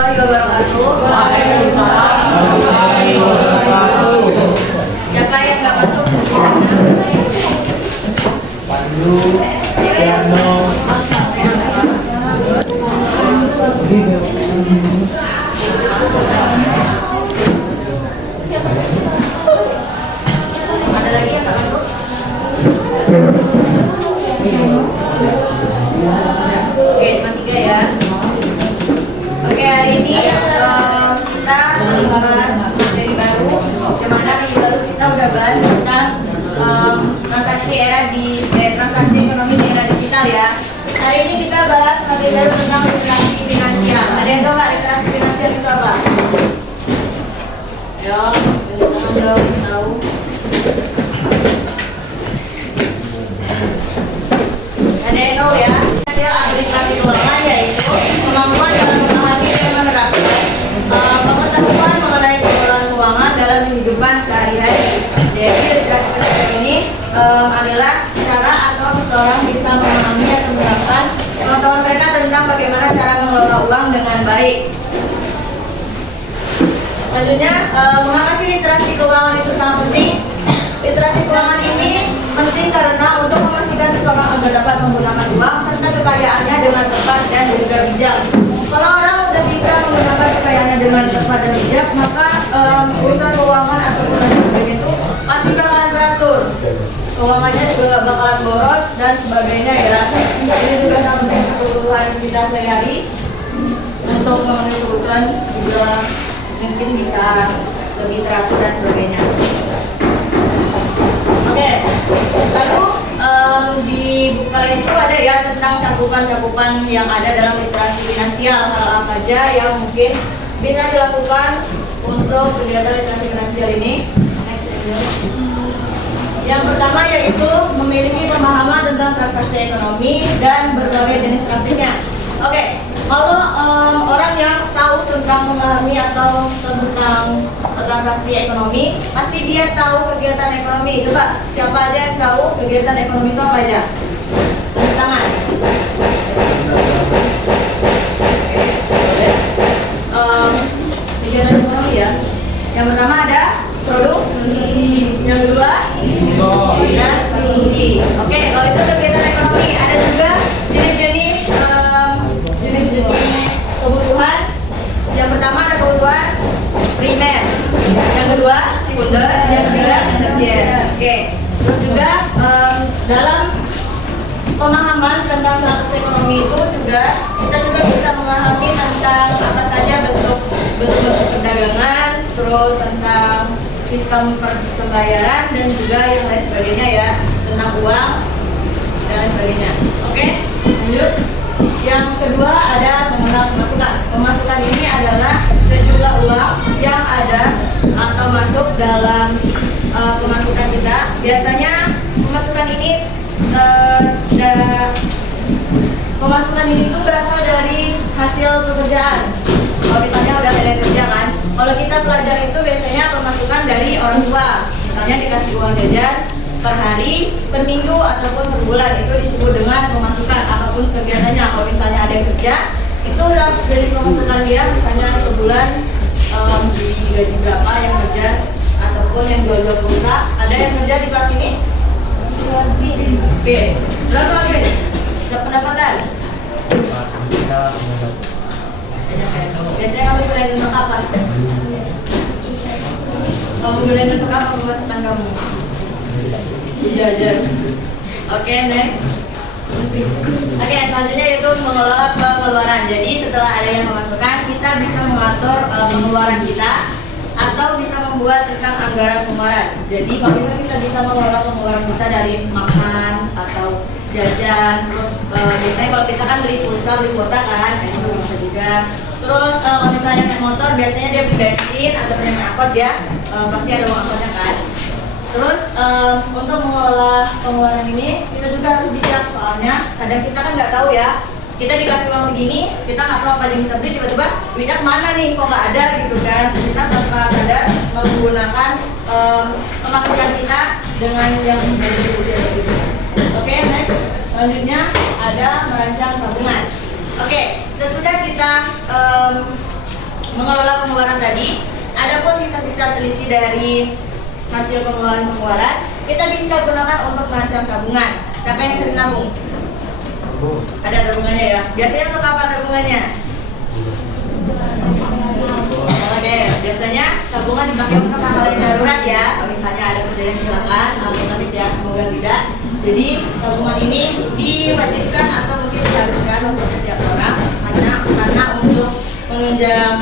warahmatullahi wabarakatuh. Waalaikumsalam warahmatullahi wabarakatuh. Siapa yang nggak masuk? Pandu, Piano. Ada lagi yang nggak masuk? Oke, cuma 3 ya. Oke, hari ini kita akan membahas materi baru. Yang mana minggu lalu kita udah bahas tentang transaksi ekonomi di era digital ya. Hari ini kita bahas materi baru tentang literasi finansial. Ada yang tahu nggak literasi finansial itu apa? Ayo, tunjukkan dong, tahu. Ada yang tahu ya? Finansial atau literasi keuangan yaitu kemampuan dalam memahami dan menerapkan pengetahuan mengenai pengelolaan keuangan dalam kehidupan sehari-hari. Jadi literasi finansial ini adalah cara atau seseorang bisa memahami atau menerapkan pengetahuan mereka tentang bagaimana cara mengelola uang dengan baik. Selanjutnya, mengapa sih literasi keuangan itu sangat penting? Literasi keuangan ini penting karena untuk memastikan seseorang agar dapat menggunakan uang serta kekayaannya dengan tepat dan juga bijak. Kalau orang udah bisa menggunakan kekayaannya dengan tepat dan bijak, maka urusan keuangan atau urusan itu pasti bakalan teratur. Keuangannya juga bakalan boros dan sebagainya ya. Ini juga sangat penting kebutuhan kita sehari-hari untuk memenuhi kebutuhan juga mungkin bisa lebih teratur dan sebagainya. Oke, lalu di buku kalian itu ada ya tentang cakupan-cakupan yang ada dalam literasi finansial, hal apa aja yang mungkin bisa dilakukan untuk kegiatan literasi finansial ini. Yang pertama yaitu memiliki pemahaman tentang transaksi ekonomi dan berbagai jenis praktiknya. Oke, kalau orang yang tahu tentang memahami atau tentang transaksi ekonomi, pasti dia tahu kegiatan ekonomi. Coba, siapa aja yang tahu kegiatan ekonomi itu apa aja? Tepuk tangan. Kegiatan ekonomi ya. Yang pertama ada produksi, yang kedua dan konsumsi. Oke, kalau itu kegiatan ekonomi, ada juga jenis-jenis kebutuhan. Yang pertama ada kebutuhan primer, yang kedua sekunder, yang ketiga tersier. Oke, terus juga dalam pemahaman tentang transaksi ekonomi itu juga kita juga bisa memahami tentang apa saja bentuk perdagangan, terus tentang sistem pembayaran dan juga yang lain sebagainya ya, tentang uang dan lain sebagainya. Oke, lanjut. Yang kedua ada mengenal pemasukan. Pemasukan ini adalah sejumlah uang yang ada atau masuk dalam pemasukan kita. Biasanya pemasukan ini pemasukan ini tuh berasal dari hasil pekerjaan. Kalau misalnya udah ada kerja kan, kalau kita pelajari itu biasanya pemasukan dari orang tua. Misalnya dikasih uang jajan per hari, per minggu ataupun per bulan, itu disebut dengan pemasukan apapun kegiatannya. Kalau misalnya ada yang kerja, itu dari pemasukan dia, misalnya sebulan digaji berapa yang kerja ataupun yang jual-jual pulsa. Ada yang kerja di kelas ini? B. Berapa B? Pendapatan? Biasanya kamu gunain untuk apa? Kamu gunain untuk apa pemasukan kamu? Jajan. Oke, next. Oke, selanjutnya itu mengelola pengeluaran. Jadi setelah ada yang memasukkan, kita bisa mengatur pengeluaran kita atau bisa membuat tentang anggaran pengeluaran. Jadi bagaimana kita bisa mengelola pengeluaran kita dari makan atau jajan. Terus biasanya kalau kita kan beli pulsa, beli kuota kan, itu bisa juga. Terus kalau misalnya naik motor, biasanya dia beli bensin atau naik angkot ya, pasti ada uang angkotnya kan. Terus untuk mengelola pengeluaran ini kita juga harus bijak, soalnya kadang kita kan nggak tahu ya, kita dikasih uang segini, kita nggak tahu apa yang kita beli, tiba-tiba bijak mana nih kok nggak ada gitu kan. Kita tanpa sadar menggunakan pemasukan kita dengan yang berbeda gitu. Oke, next. Selanjutnya ada merancang tabungan. Oke, sesudah kita mengelola pengeluaran tadi. Adapun sisa-sisa selisih dari hasil pengeluaran kita bisa gunakan untuk merancang tabungan. Siapa yang sering nabung? Ada tabungannya ya. Biasanya untuk apa tabungannya? Oke, biasanya tabungan dipakai untuk hal yang darurat ya. Kalau misalnya ada kejadian kecelakaan, amit-amit ya, semoga tidak. Jadi tabungan ini diwajibkan atau mungkin diharuskan untuk setiap orang karena untuk menunjang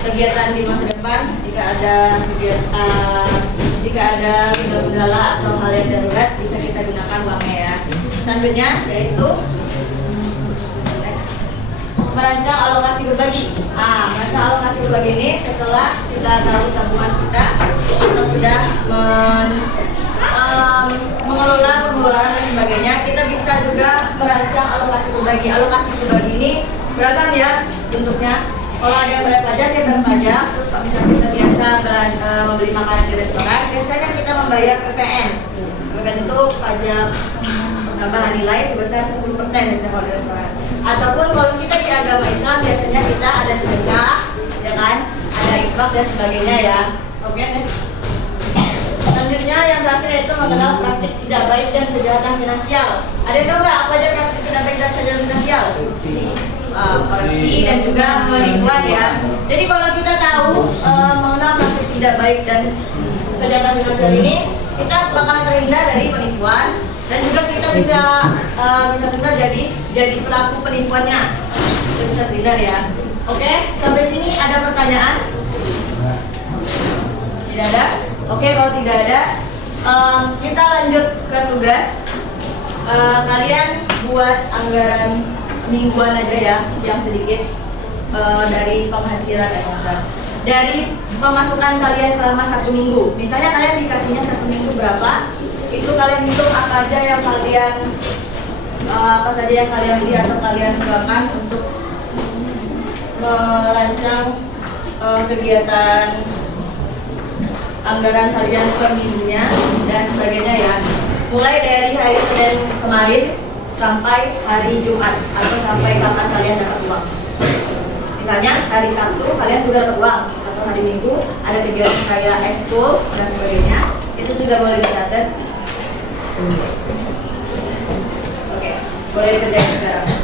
kegiatan di masa depan jika ada kendala atau hal yang darurat bisa kita gunakan uangnya ya. Selanjutnya yaitu merancang alokasi berbagi. Merancang alokasi berbagi ini setelah kita tahu tabungan kita sudah mengelola pengeluaran dan sebagainya, kita bisa juga merancang alokasi berbagi. Alokasi berbagi ini beragam ya bentuknya. Kalau ada yang bayar pajak, biasa pajak. Terus kalau misalnya kita biasa membeli makanan di restoran, biasanya kan kita membayar PPN. PPN itu pajak tambahan nilai sebesar 10% biasanya kalau di restoran. Ataupun kalau kita di agama Islam biasanya kita ada sedekah, ya kan? Ada infak dan sebagainya ya. Oke, next. Selanjutnya yang terakhir yaitu mengenal praktik tidak baik dan kejahatan finansial. Ada yang tahu nggak apa aja praktik tidak baik dan kejahatan finansial? Korupsi dan juga penipuan ya. Jadi kalau kita tahu mengenal praktik tidak baik dan kejahatan finansial ini, kita bakalan terhindar dari penipuan dan juga kita bisa terhindar jadi pelaku penipuannya. Kita bisa terhindar ya. Oke, sampai sini ada pertanyaan? Tidak ada? Oke, kalau tidak ada, kita lanjut ke tugas. Kalian buat anggaran mingguan aja ya, yang sedikit dari penghasilan dari pemasukan kalian selama 1 minggu. Misalnya kalian dikasihnya 1 minggu berapa, itu kalian hitung apa aja yang kalian beli atau kalian gunakan untuk merancang kegiatan anggaran kalian per minggunya dan sebagainya ya. Mulai dari hari Senin kemarin sampai hari Jumat atau sampai kapan kalian dapat uang. Misalnya hari Sabtu kalian juga dapat uang, atau hari Minggu ada kegiatan kayak ekskul dan sebagainya, itu juga boleh dicatat. Oke, boleh dikerjain sekarang.